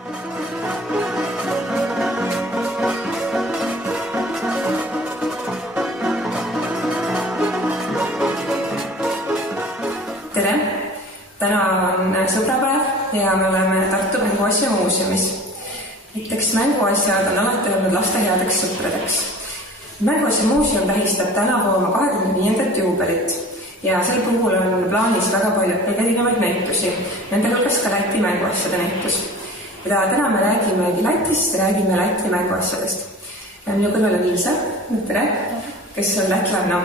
Tere! Täna on sõbrapäev ja me oleme Tartu Mänguasja muuseumis. Näiteks mänguasjad on alati olnud laste headeks sõpradeks. Mänguasja muuseum tähistab tänavu oma 25. juubelit ja sel puhul on plaanis väga palju erinevaid näitusi, nende hulgas ka Läti mänguasjade näitus. Ja täna me räägimegi Lätist ja räägime Läti mänguasjadest. Minu kõrval on Liisa, tere, kes on lätlanna.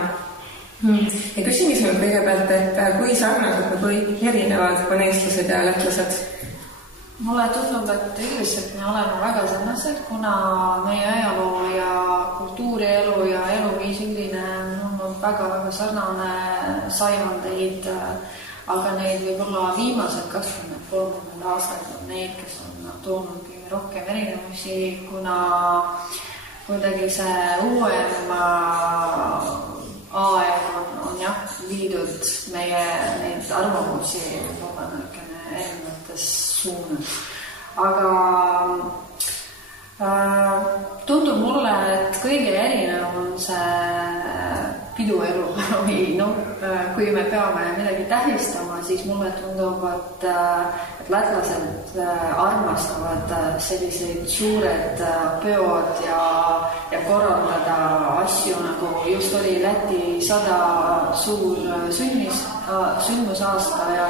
Ja küsimegi sulle kõigepealt, et kui sarnased või erinevad on eestlased ja lätlased? Mulle tundub, et üldiselt me oleme väga sarnased, kuna meie ajaloo ja kultuurielu ja eluviis üldine on olnud väga sarnane saivandeid, aga neid võib-olla viimased 20-30 aastat on neid, kes on toonud rohkem erinevusi, kuna kuidagi see uuem aeg on viidud meie neid arvamusi võib-olla erinevates suunas. Aga tundub mulle, et kõige erinev on see piduelu või kui me peame midagi tähistama, siis mulle tundub, et lätlased armastavad selliseid suured peod ja korraldada asju, nagu just oli Läti 100 suur sündmusaasta ja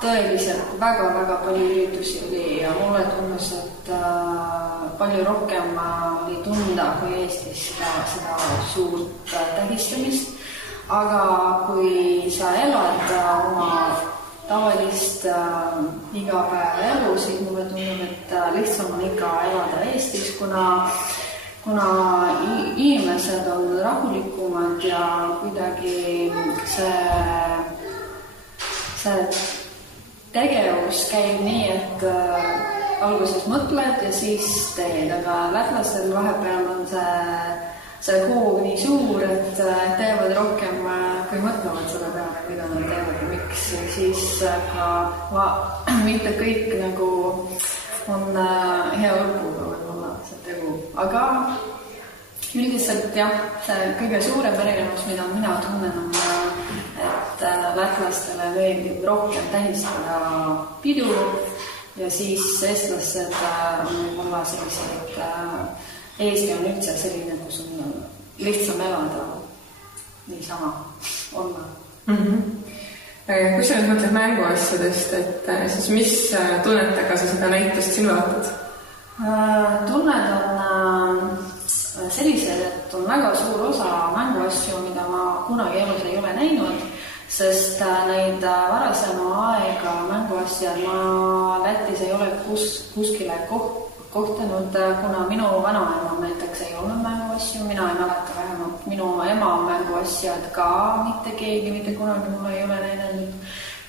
tõeliselt väga palju üritusi oli ja mulle tundus, et palju rohkem oli tunda kui Eestis seda suurt tähistamist. Aga kui sa elad oma tavalist igapäevaelu, siis mulle tundub, et lihtsam on ikka elada Eestis, kuna inimesed on rahulikumad ja kuidagi see tegevus käib nii, et alguses mõtled ja siis teed, aga lätlastel vahepeal on see hoog nii suur, et teevad rohkem, kui mõtlevad seda peale, mida nad teevad ja miks, ja siis ka mitte kõik nagu on hea õpuga võib-olla see tegu, aga üldiselt jah, see kõige suurem erinevus, mida mina tunnen, on, et lätlastele meeldib rohkem tähistada pidu ja siis eestlased võib-olla sellised, Eesti on üldse selline, kus on lihtsam elada niisama olla. Kui sa nüüd mõtled mänguasjadest, et siis mis tunnetega sa seda näitust siin vaatad? Tunned on sellised, et on väga suur osa mänguasju, mida ma kunagi elus ei ole näinud, sest neid varasema aega mänguasjad ma Lätis ei ole kuskile kohtanud, kuna minu vanaema näiteks ei olnud mänguasju, mina ei mäleta vähemalt minu ema mänguasjad ka mitte keegi, mitte kunagi mulle ei ole näidanud.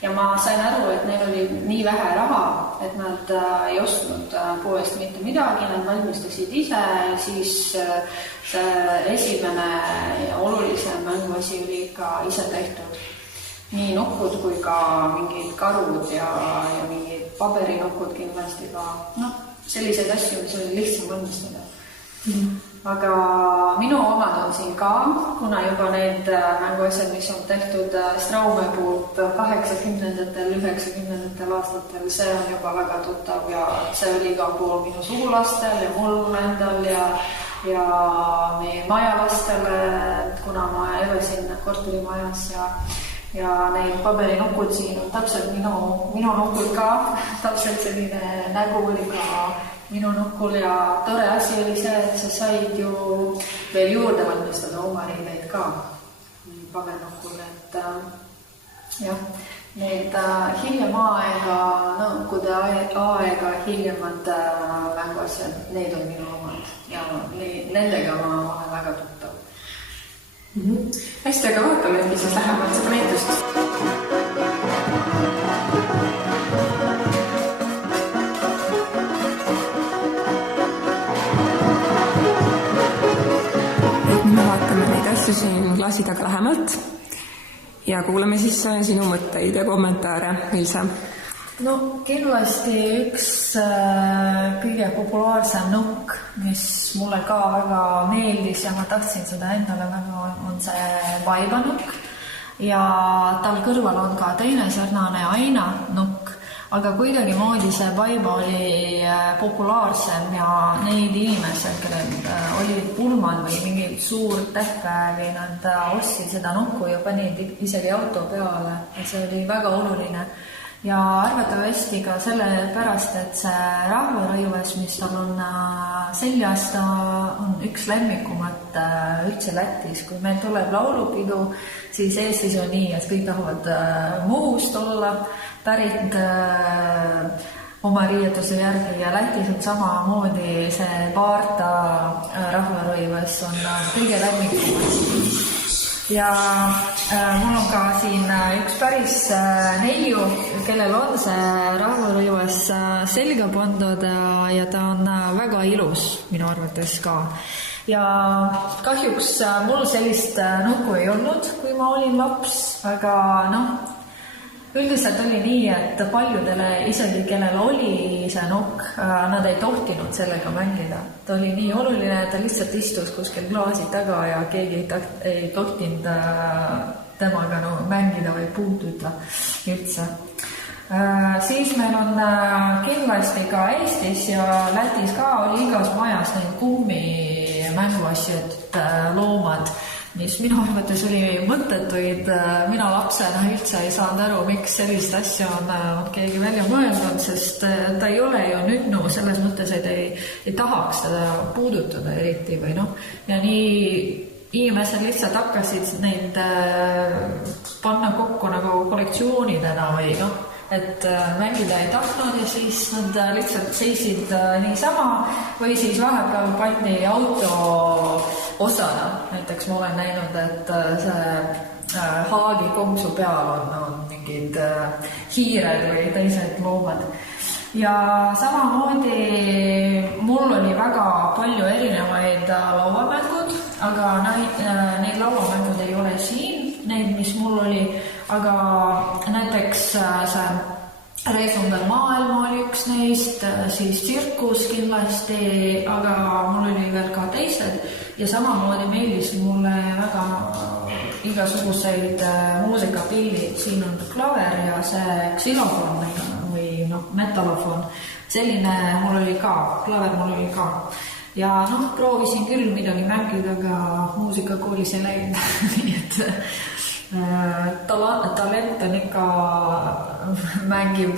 Ja ma sain aru, et neil oli nii vähe raha, et nad ei ostnud poest mitte midagi, nad valmistasid ise ja siis see esimene ja olulisem mänguasi oli ikka ise tehtud. Nii nukud kui ka mingid karud ja mingid paberinukud kindlasti ka, selliseid asju, mis oli lihtsam valmistada. Aga minu omad on siin ka, kuna juba need mänguasjad, mis on tehtud Straume poolt 80-ndatel, 90-ndatel aastatel, see on juba väga tuttav ja see oli igal pool minu sugulastel ja mul endal ja meie majalastele, kuna ma elasin korterimajas ja neid paberinukud siin on täpselt minu nukud ka, täpselt selline nägu oli ka minu nukul ja tore asi oli see, et sa said ju veel juurde valmistada oma riideid ka pabernukul, et jah, need hiljem aega, nõukogude aega hiljemad mänguasjad, need on minu omad ja nendega ma olen väga tuttav. Hästi, aga vaatamegi siis lähemalt seda näitust. Me vaatame neid asju siin klaasi taga lähemalt ja kuulame siis sinu mõtteid ja kommentaare, Ilse. No kindlasti üks kõige populaarsem nukk, mis mulle ka väga meeldis ja ma tahtsin seda endale väga, on see vaibanukk ja tal kõrval on ka teine sarnane aina nukk, aga kuidagimoodi see vaiba oli populaarsem ja neid inimesed, kellel olid pulmad või mingi suur tähtpäev, nad ostsid seda nukku ja panid isegi auto peale, et see oli väga oluline. Ja arvatavasti ka sellepärast, et see rahvarõives, mis tal on seljas, ta on üks lemmikumat üldse Lätis. Kui meil tuleb laulupidu, siis Eestis on nii, et kõik tahavad Muhust olla pärit oma riietuse järgi ja Lätis on samamoodi see Vaarta rahvarõives on kõige lemmikumat. Ja mul on ka siin üks päris neiu, kellel on see rahvarõives selga pandud ja ta on väga ilus minu arvates ka. Ja kahjuks mul sellist nukku ei olnud, kui ma olin laps, aga üldiselt oli nii, et paljudele, isegi kellel oli see nukk, nad ei tohtinud sellega mängida. Ta oli nii oluline, et ta lihtsalt istus kuskil klaasi taga ja keegi ei tohtinud temaga mängida või puutuda üldse. Siis meil on kindlasti ka Eestis ja Lätis ka oli igas majas neid kummi mänguasjad, loomad, mis minu arvates oli mõttetuid. Mina lapsena üldse ei saanud aru, miks sellist asja on keegi välja mõeldud, sest ta ei ole ju nünnu selles mõttes, et ei tahaks teda puudutada eriti või ja nii inimesed lihtsalt hakkasid neid panna kokku nagu kollektsioonidena või et mängida ei tahtnud ja siis nad lihtsalt seisid niisama või siis vahepeal pandi auto osana. Näiteks ma olen näinud, et see haagi konksu peal on mingid hiired või teised loomad. Ja samamoodi mul oli väga palju erinevaid lauamängud, aga neid lauamängud ei ole siin, need, mis mul oli, aga näiteks see Reisundel maailma oli üks neist, siis tsirkus kindlasti, aga mul oli veel ka teised ja samamoodi meeldis mulle väga igasuguseid muusikapillid. Siin on klaver ja see ksilofon või metalofon. Selline mul oli ka, klaver mul oli ka. Ja proovisin küll midagi mängida, aga muusikakoolis ei läinud, nii et talent on ikka mängib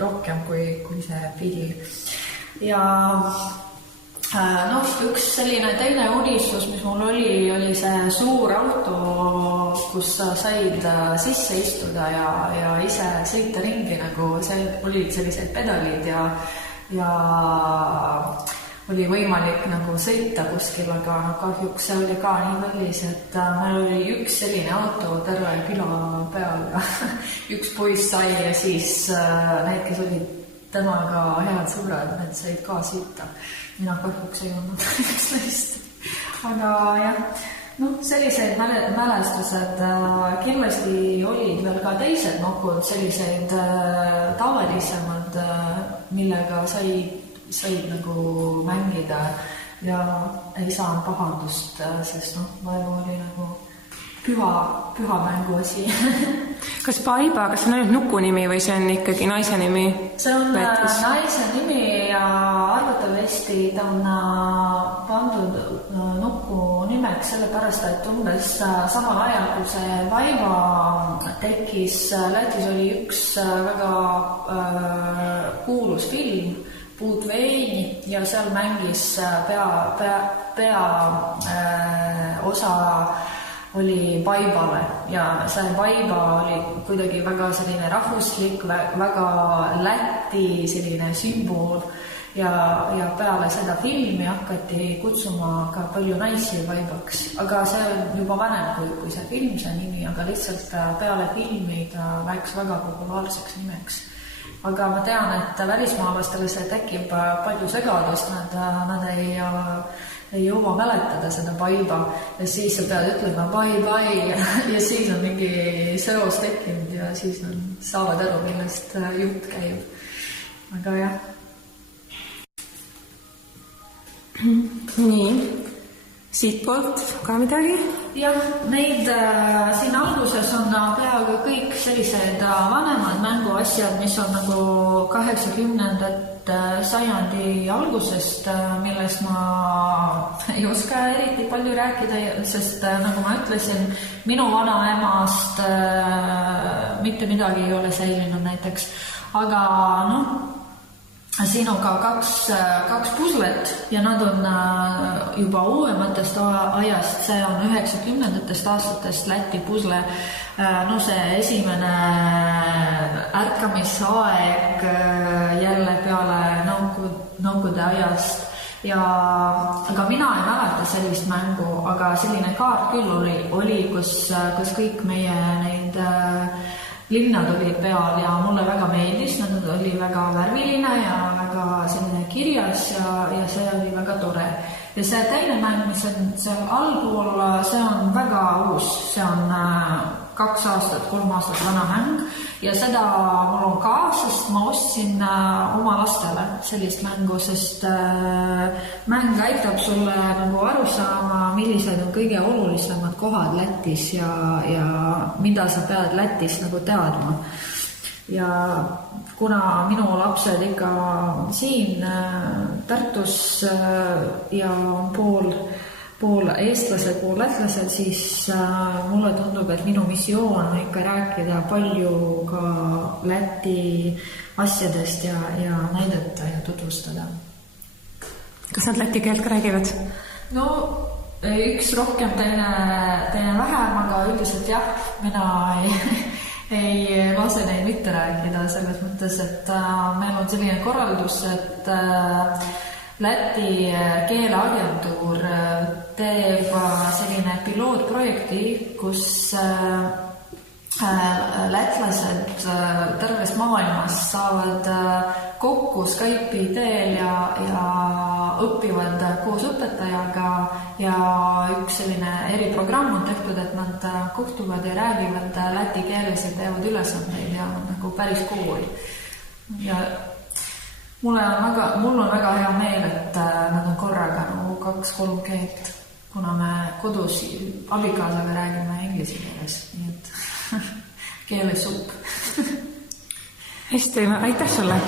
rohkem kui see pidi. Ja üks selline teine unistus, mis mul oli see suur auto, kus sa said sisse istuda ja ise sõita ringi, nagu see olid sellised pedalid ja oli võimalik nagu sõita kuskil, aga kahjuks see oli ka nii kallis, et meil oli üks selline auto terve küla peal ja üks poiss sai ja siis need, kes olid temaga head sõbrad, need said ka sõita. Mina kahjuks ei olnud üks neist. Aga jah, sellised mälestused kindlasti olid veel ka teised nukud, sellised tavalisemad, millega said nagu mängida ja ei saanud pahandust, sest vaevu oli nagu püha mänguasi. Kas Baiba, kas see on ainult nuku nimi või see on ikkagi naise nimi? See on naise nimi ja arvatavasti ta on pandud nuku nimeks sellepärast, et umbes samal ajal, kui see Baiba tekkis, Lätis oli üks väga kuulus film, Puut veini ja seal mängis pea osa oli Baibale ja see Baiba oli kuidagi väga selline rahvuslik, väga Läti selline sümbol ja peale seda filmi hakati kutsuma ka palju naisi Baibaks, aga see on juba vanem kui see film, see nimi, aga lihtsalt peale filmi ta läks väga populaarseks nimeks. Aga ma tean, et välismaalastele see tekib palju segadust, nad ei jõua mäletada seda Baiba ja siis sa pead ütlema bye-bye ja siis on mingi seos tekkinud ja siis saavad aru, millest jutt käib. Aga jah. Nii, siitpoolt ka midagi? Jah, neid siin alguses on peaaegu kõik sellised vanemad mänguasjad, mis on nagu 80. sajandi algusest, millest ma ei oska eriti palju rääkida, sest nagu ma ütlesin, minu vanaemast mitte midagi ei ole säilinud näiteks. Aga siin on ka kaks puslet ja nad on juba uuematest ajast, see on 90. aastatest Läti pusle. See esimene ärkamisaeg jälle peale nõukogude ajast aga mina ei mäleta sellist mängu, aga selline kaart küll oli kus kõik meie neid linnad olid peal ja mulle väga meeldis, nad oli väga värviline ja väga selline kirjas ja see oli väga tore. Ja see teine mäng, mis on seal allpool, see on väga uus, see on 2 aastat, 3 aastat vana mäng ja seda mul on ka, sest ma ostsin oma lastele sellist mängu, sest mäng aitab sulle nagu aru saama, millised on kõige olulisemad kohad Lätis ja mida sa pead Lätis nagu teadma. Ja kuna minu lapsed ikka siin Tartus ja on pool eestlased, pool lätlased, siis mulle tundub, et minu missioon on ikka rääkida palju ka Läti asjadest ja näidata ja tutvustada. Kas nad läti keelt ka räägivad? No üks rohkem, teine vähem, aga üldiselt jah, mina ei lase neid mitte rääkida selles mõttes, et meil on selline korraldus, et Läti keeleagentuur teeb selline pilootprojekti, kus lätlased tervest maailmast saavad kokku Skype'i teel ja õpivad koos õpetajaga ja üks selline eriprogramm on tehtud, et nad kohtuvad ja räägivad läti keeles ja teevad ülesandeid ja nagu päris kool. Ja mul on väga hea meel, et nad on korraga nagu 2-3 keelt, kuna me kodus abikaasaga räägime inglise keeles, nii et keelesupp. Hästi, aitäh sulle!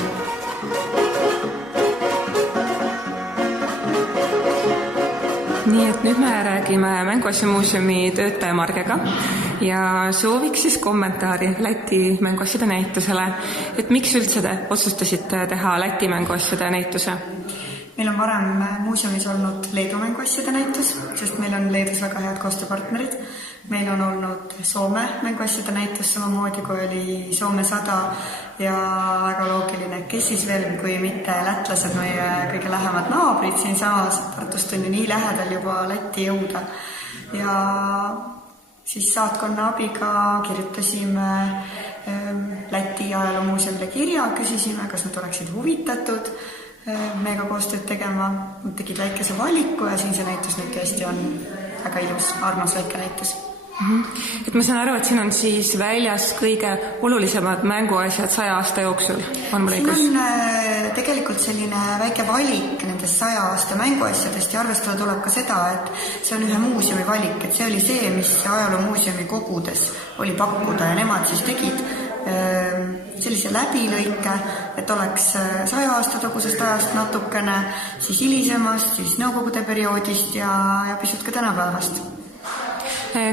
Nii et nüüd me räägime Mänguasjamuuseumi töötaja Margega ja sooviks siis kommentaari Läti mänguasjade näitusele. Et miks üldse te otsustasite teha Läti mänguasjade näituse? Meil on varem muuseumis olnud Leedu mänguasjade näitus, sest meil on Leedus väga head koostööpartnerid. Meil on olnud Soome mänguasjade näitus samamoodi, kui oli Soome 100 ja väga loogiline, kes siis veel, kui mitte lätlased, meie kõige lähemad naabrid siin samas. Tartust on ju nii lähedal juba Lätti jõuda. Ja siis saatkonna abiga kirjutasime Läti ajaloomuuseumile kirja, küsisime, kas nad oleksid huvitatud meiega koostööd tegema. Nad tegid väikese valiku ja siin see näitus nüüd tõesti on väga ilus, armas väike näitus. Et ma saan aru, et siin on siis väljas kõige olulisemad mänguasjad 100 aasta jooksul. Siin on tegelikult selline väike valik nendest 100 aasta mänguasjadest ja arvestada tuleb ka seda, et see on ühe muuseumi valik, et see oli see, mis ajaloomuuseumi kogudes oli pakkuda ja nemad siis tegid sellise läbilõike, et oleks 100 aasta tagusest ajast natukene, siis hilisemast, siis nõukogude perioodist ja pisut ka tänapäevast.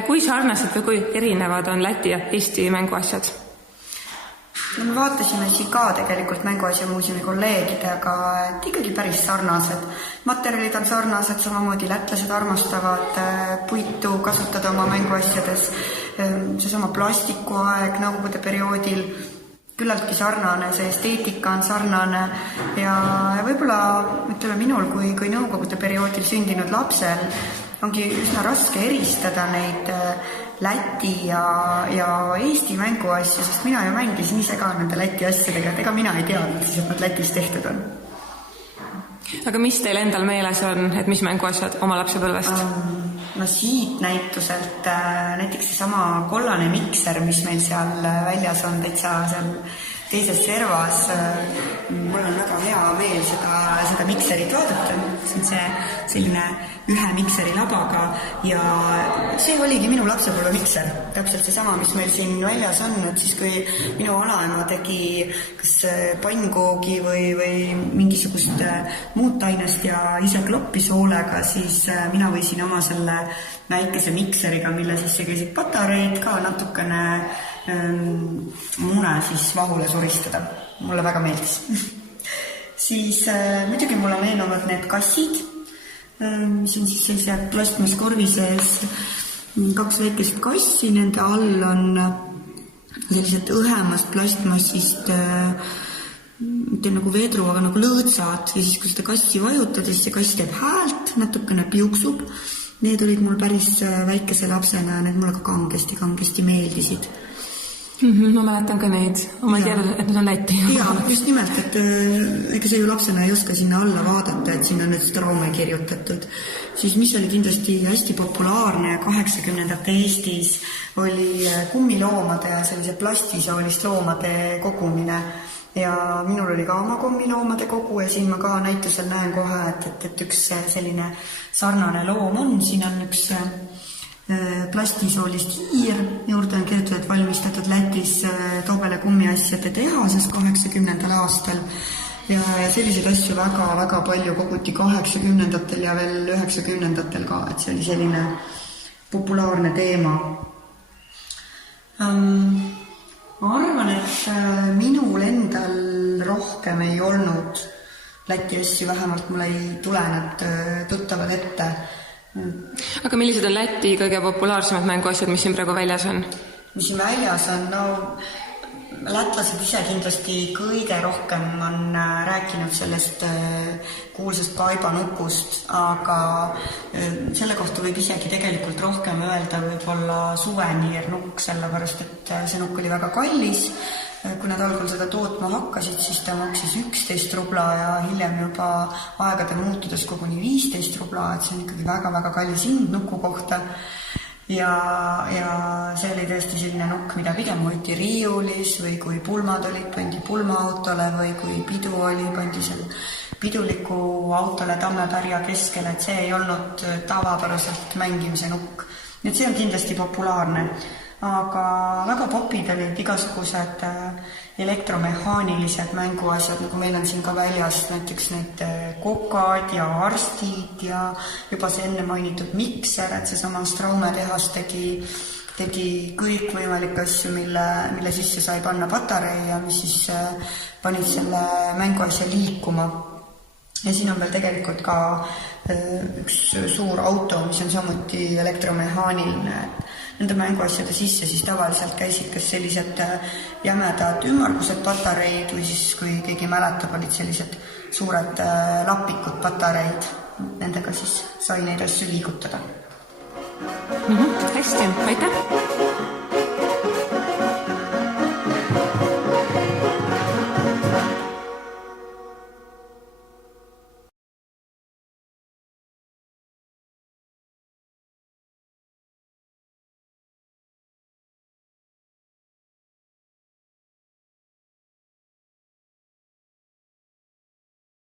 Kui sarnased või kui erinevad on Läti ja Eesti mänguasjad? No me vaatasime siin ka tegelikult Mänguasjamuuseumi kolleegidega, et ikkagi päris sarnased. Materjalid on sarnased, samamoodi lätlased armastavad puitu kasutada oma mänguasjades. Seesama plastikuaeg nõukogude perioodil küllaltki sarnane, see esteetika on sarnane ja võib-olla ütleme minul kui nõukogude perioodil sündinud lapsel ongi üsna raske eristada neid Läti ja Eesti mänguasju, sest mina ju mängisin ise ka nende Läti asjadega, et ega mina ei teadnud, et nad Lätis tehtud on. Aga mis teil endal meeles on, et mis mänguasjad oma lapsepõlvest? no siit näituselt näiteks seesama kollane mikser, mis meil seal väljas on täitsa seal teises servas. Mul on väga hea meel seda mikserit vaadata. See on see selline ühe mikseri labaga ja see oligi minu lapsepõlve mikser. Täpselt seesama, mis meil siin väljas on, et siis kui minu vanaema tegi kas pannkoogi või mingisugust muud tainest ja ise kloppis hoolega, siis mina võisin oma selle väikese mikseriga, mille sisse käisid patareid, ka natukene mune siis vahule suristada. Mulle väga meeldis. Siis muidugi mulle meenuvad need kassid, mis on siis sellise plastmasskorvi sees 2 väikest kassi, nende all on sellised õhemast plastmassist mitte nagu vedru, aga nagu lõõtsad ja siis kui seda kassi vajutad, siis see kass teeb häält, natukene piuksub. Need olid mul päris väikese lapsena ja need mulle ka kangesti meeldisid. Ma mäletan ka neid, ma ei teadnud, et need on Läti. Jaa, just nimelt, et ega sa ju lapsena ei oska sinna alla vaadata, et sinna on nüüd Strome kirjutatud. Siis mis oli kindlasti hästi populaarne 80ndate Eestis oli kummiloomade ja sellise plastisoolist loomade kogumine. Ja minul oli ka oma kummiloomade kogu ja siin ma ka näitusel näen kohe, et üks selline sarnane loom on. Siin on üks plastisoolist hiir, juurde on kirjutatud, et valmistatud Lätis Tobele kummiasjade tehases 80. aastal ja selliseid asju väga palju koguti 80ndatel ja veel 90ndatel ka, et see oli selline populaarne teema. Ma arvan, et minul endal rohkem ei olnud Läti asju, vähemalt mul ei tule need tuttavad ette. Aga millised on Läti kõige populaarsemad mänguasjad, mis siin praegu väljas on? Mis siin väljas on? No, lätlased ise kindlasti kõige rohkem on rääkinud sellest kuulsast paibanukust, aga selle kohta võib isegi tegelikult rohkem öelda võib-olla suveniirnukk, sellepärast et see nukk oli väga kallis. Kui nad algul seda tootma hakkasid, siis ta maksis 11 rubla ja hiljem juba aegade muutudes koguni 15 rubla, et see on ikkagi väga kallis hind nuku kohta. Ja see oli tõesti selline nukk, mida pigem hoiti riiulis või kui pulmad olid, pandi pulmaautole või kui pidu oli, pandi seal piduliku autole tammepärja keskel, et see ei olnud tavapäraselt mängimise nukk. Nüüd see on kindlasti populaarne. Aga väga popid olid igasugused elektromehaanilised mänguasjad, nagu meil on siin ka väljas näiteks need kokad ja arstid ja juba see enne mainitud mikser, et seesama Straume tehas tegi kõik võimalikke asju, mille sisse sai panna patarei ja mis siis panid selle mänguasja liikuma. Ja siin on veel tegelikult ka üks suur auto, mis on samuti elektromehaaniline. Nende mänguasjade sisse siis tavaliselt käisid kas sellised jämedad ümmargused patareid või siis, kui keegi mäletab, olid sellised suured lapikud patareid. Nendega siis sai neid asju liigutada. Hästi, aitäh!